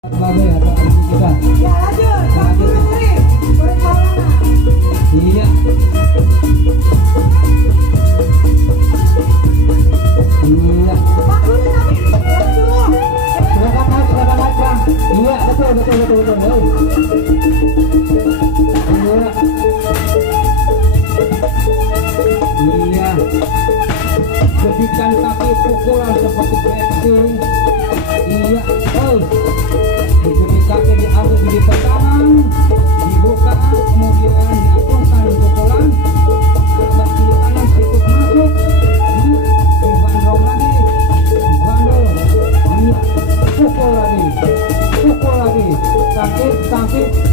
Babe ya, kita. Ya lanjut, Pak Guru Nuri, Murid Maulana. Iya. Iya. Pak Guru tapi lanjut. Silakan naik Bang. Iya, betul. Hei. Iya. Iya. Jadikan kaki pukulan seperti boxing. Iya. Oh. Jadi kaki diambil di tangan, dibuka, kemudian diacungkan pukulan. Kalau kiri kanan ikut masuk. Iya. Dibandrol lagi. Bandrol. Iya. Pukul lagi. Sakit.